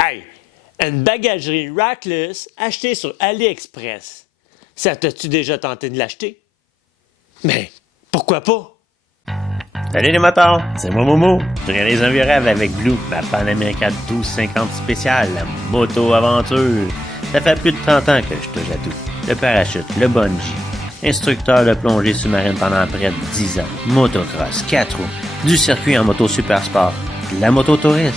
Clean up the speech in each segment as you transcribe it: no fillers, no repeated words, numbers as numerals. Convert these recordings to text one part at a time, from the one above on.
Hey, une bagagerie Rackless achetée sur AliExpress. Ça t'a-tu déjà tenté de l'acheter? Mais pourquoi pas? Salut les motards, c'est moi Momo. Je réalise un virage avec Blue, ma Pan America 1250 spéciale, la moto-aventure. Ça fait plus de 30 ans que je touche à tout. Le parachute, le bungee, instructeur de plongée sous-marine pendant près de 10 ans, motocross, 4 roues, du circuit en moto super sport, de la moto touriste.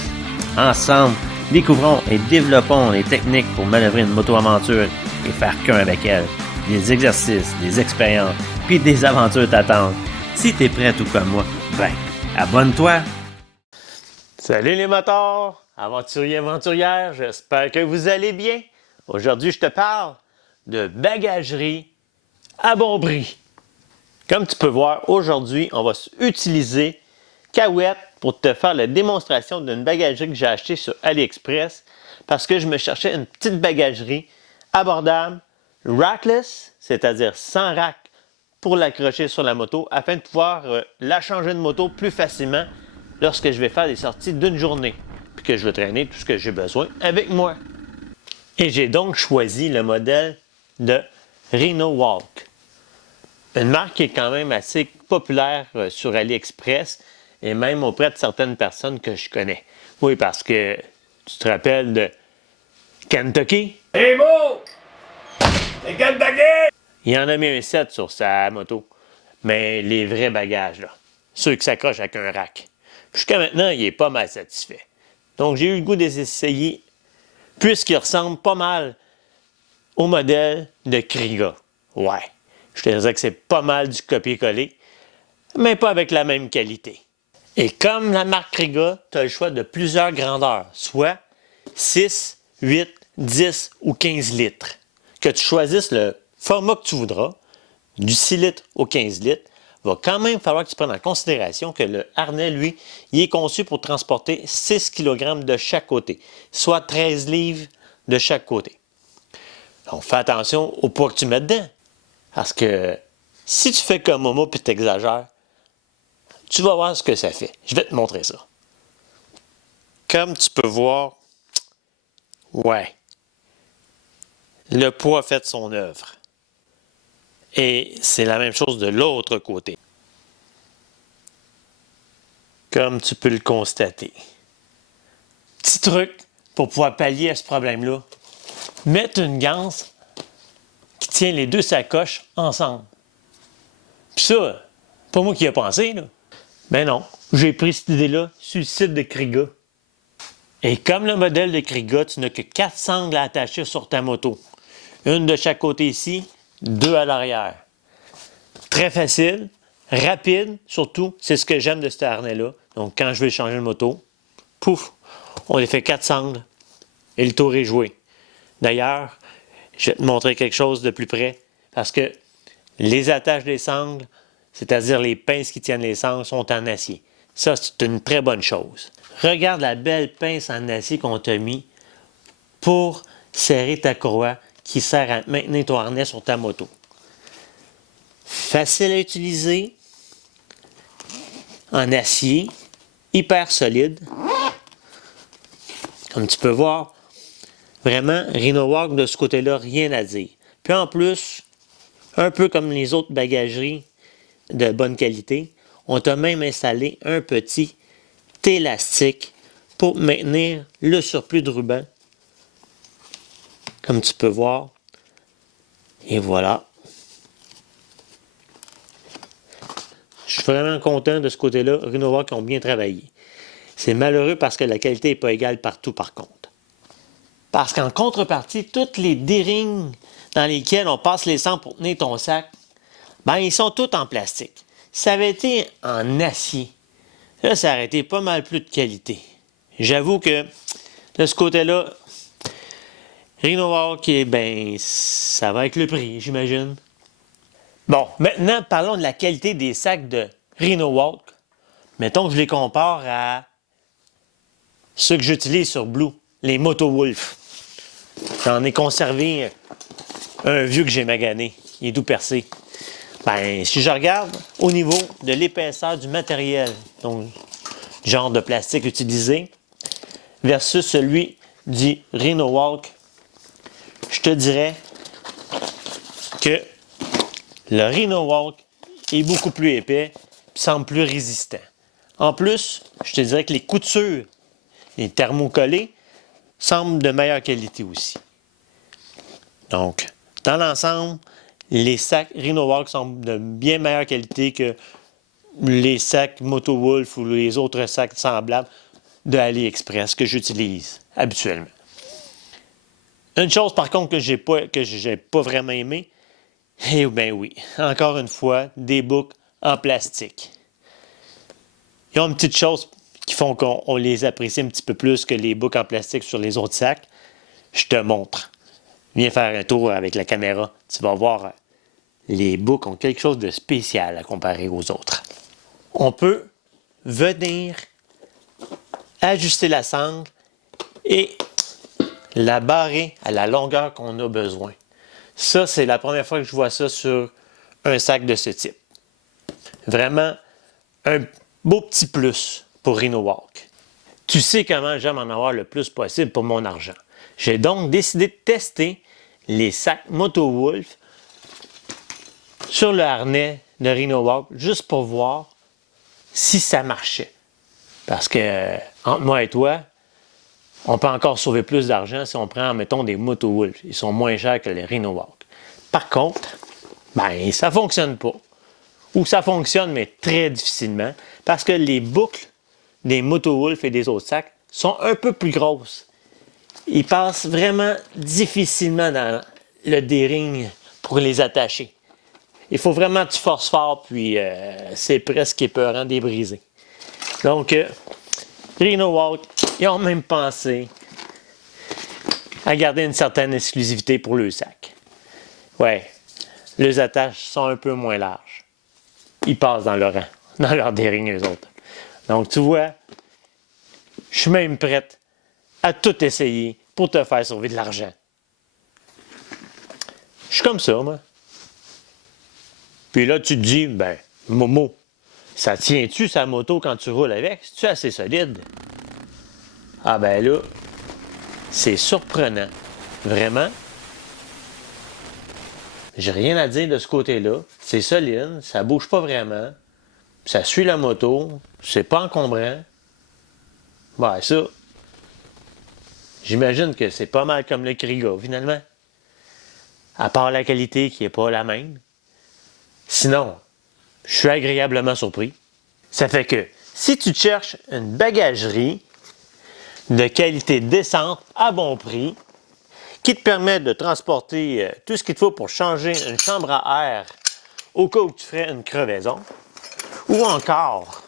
Ensemble, découvrons et développons les techniques pour manœuvrer une moto-aventure et faire qu'un avec elle. Des exercices, des expériences, puis des aventures t'attendent. Si t'es prêt tout comme moi, ben, abonne-toi! Salut les motards, aventuriers et aventurières, j'espère que vous allez bien. Aujourd'hui, je te parle de bagagerie à bon prix. Comme tu peux voir, aujourd'hui, on va utiliser Kawet pour te faire la démonstration d'une bagagerie que j'ai achetée sur AliExpress parce que je me cherchais une petite bagagerie abordable, rackless, c'est-à-dire sans rack pour l'accrocher sur la moto afin de pouvoir la changer de moto plus facilement lorsque je vais faire des sorties d'une journée puis que je veux traîner tout ce que j'ai besoin avec moi. Et j'ai donc choisi le modèle de Rhino-Walk. Une marque qui est quand même assez populaire sur AliExpress et même auprès de certaines personnes que je connais. Oui, parce que tu te rappelles de Kentucky? Hey Mo! C'est Kentucky! Il en a mis un set sur sa moto. Mais les vrais bagages, là, ceux qui s'accrochent avec un rack. Jusqu'à maintenant, il est pas mal satisfait. Donc, j'ai eu le goût de les essayer puisqu'ils ressemblent pas mal au modèle de Kriga. Ouais, je te dirais que c'est pas mal du copier-coller, mais pas avec la même qualité. Et comme la marque Kriga, tu as le choix de plusieurs grandeurs, soit 6, 8, 10 ou 15 litres. Que tu choisisses le format que tu voudras, du 6 litres au 15 litres, va quand même falloir que tu prennes en considération que le harnais, lui, il est conçu pour transporter 6 kg de chaque côté, soit 13 livres de chaque côté. Donc, fais attention au poids que tu mets dedans. Parce que si tu fais comme Momo et tu exagères, tu vas voir ce que ça fait. Je vais te montrer ça. Comme tu peux voir, ouais, le poids fait son œuvre. Et c'est la même chose de l'autre côté. Comme tu peux le constater. Petit truc pour pouvoir pallier à ce problème-là. Mettre une ganse qui tient les deux sacoches ensemble. Puis ça, pas moi qui y ai pensé, là. Ben non, j'ai pris cette idée-là sur le site de Kriga. Et comme le modèle de Kriga, tu n'as que 4 sangles à attacher sur ta moto. Une de chaque côté ici, 2 à l'arrière. Très facile, rapide, surtout, c'est ce que j'aime de ce harnais-là. Donc, quand je vais changer de moto, pouf, on les fait 4 sangles et le tour est joué. D'ailleurs, je vais te montrer quelque chose de plus près parce que les attaches des sangles, c'est-à-dire les pinces qui tiennent les sangles, sont en acier. Ça, c'est une très bonne chose. Regarde la belle pince en acier qu'on t'a mis pour serrer ta courroie qui sert à maintenir ton harnais sur ta moto. Facile à utiliser, en acier, hyper solide. Comme tu peux voir, vraiment, Rhino-Walk de ce côté-là, rien à dire. Puis en plus, un peu comme les autres bagageries de bonne qualité, on t'a même installé un petit élastique pour maintenir le surplus de ruban. Comme tu peux voir. Et voilà. Je suis vraiment content de ce côté-là. Rhino-Walk ont bien travaillé. C'est malheureux parce que la qualité n'est pas égale partout par contre. Parce qu'en contrepartie, toutes les D-rings dans lesquels on passe les sangs pour tenir ton sac, ben ils sont tous en plastique. Ça avait été en acier. Là, ça aurait été pas mal plus de qualité. J'avoue que de ce côté-là, Rhino-Walk, ben, ça va avec le prix, j'imagine. Bon, maintenant, parlons de la qualité des sacs de Rhino-Walk. Mettons que je les compare à ceux que j'utilise sur Blue, les Moto-Wolf. J'en ai conservé un vieux que j'ai magané. Il est tout percé. Ben, si je regarde au niveau de l'épaisseur du matériel, donc genre de plastique utilisé, versus celui du Rhino-Walk, je te dirais que le Rhino-Walk est beaucoup plus épais et semble plus résistant. En plus, je te dirais que les coutures, les thermocollés, semblent de meilleure qualité aussi. Donc, dans l'ensemble, les sacs Rhino-Walk sont de bien meilleure qualité que les sacs Moto-Wolf ou les autres sacs semblables de AliExpress que j'utilise habituellement. Une chose par contre que j'ai pas vraiment aimé, eh bien oui, encore une fois, des boucles en plastique. Ils ont une petite chose qui font qu'on les apprécie un petit peu plus que les boucles en plastique sur les autres sacs. Je te montre. Viens faire un tour avec la caméra. Tu vas voir, les boucles ont quelque chose de spécial à comparer aux autres. On peut venir ajuster la sangle et la barrer à la longueur qu'on a besoin. Ça, c'est la première fois que je vois ça sur un sac de ce type. Vraiment, un beau petit plus pour Rhino-Walk. Tu sais comment j'aime en avoir le plus possible pour mon argent. J'ai donc décidé de tester les sacs Moto-Wolf sur le harnais de Rhino-Walk juste pour voir si ça marchait. Parce que, entre moi et toi, on peut encore sauver plus d'argent si on prend, mettons, des Moto-Wolf. Ils sont moins chers que les Rhino-Walk. Par contre, ben, ça ne fonctionne pas. Ou ça fonctionne, mais très difficilement, parce que les boucles des Moto-Wolf et des autres sacs sont un peu plus grosses. Ils passent vraiment difficilement dans le D-ring pour les attacher. Il faut vraiment que tu forces fort, puis c'est presque épeurant de les briser. Donc, Rhino-Walk, ils ont même pensé à garder une certaine exclusivité pour le sac. Ouais, les attaches sont un peu moins larges. Ils passent dans leur rang, dans leur D-ring, eux autres. Donc, tu vois, je suis même prête à tout essayer pour te faire sauver de l'argent. Je suis comme ça, moi. Puis là, tu te dis, ben, Momo, ça tient-tu sa moto quand tu roules avec? C'est-tu assez solide? Ah ben là, c'est surprenant. Vraiment. J'ai rien à dire de ce côté-là. C'est solide, ça bouge pas vraiment. Ça suit la moto, c'est pas encombrant. Ben ça, j'imagine que c'est pas mal comme le Kriga, finalement. À part la qualité qui est pas la même. Sinon, je suis agréablement surpris. Ça fait que si tu cherches une bagagerie de qualité décente à bon prix, qui te permet de transporter tout ce qu'il te faut pour changer une chambre à air au cas où tu ferais une crevaison, ou encore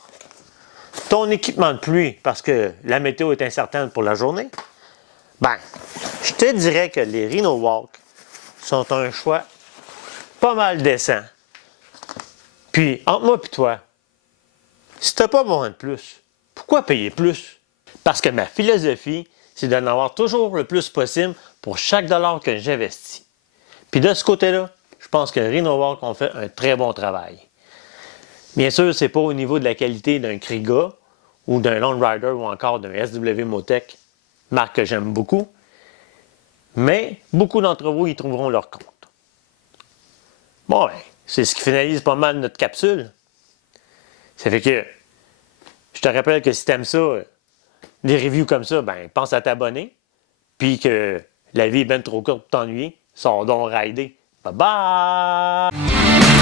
ton équipement de pluie parce que la météo est incertaine pour la journée, ben, je te dirais que les Rhino-Walk sont un choix pas mal décent. Puis, entre moi et toi, si tu n'as pas besoin de plus, pourquoi payer plus? Parce que ma philosophie, c'est d'en avoir toujours le plus possible pour chaque dollar que j'investis. Puis de ce côté-là, je pense que Rhino-Walk ont fait un très bon travail. Bien sûr, ce n'est pas au niveau de la qualité d'un Kriga ou d'un Lone Rider ou encore d'un SW Motec, marque que j'aime beaucoup, mais beaucoup d'entre vous y trouveront leur compte. Bon, ben, c'est ce qui finalise pas mal notre capsule. Ça fait que, je te rappelle que si tu aimes ça, des reviews comme ça, ben, pense à t'abonner. Puis que la vie est bien trop courte pour t'ennuyer, sors donc rider. Bye bye!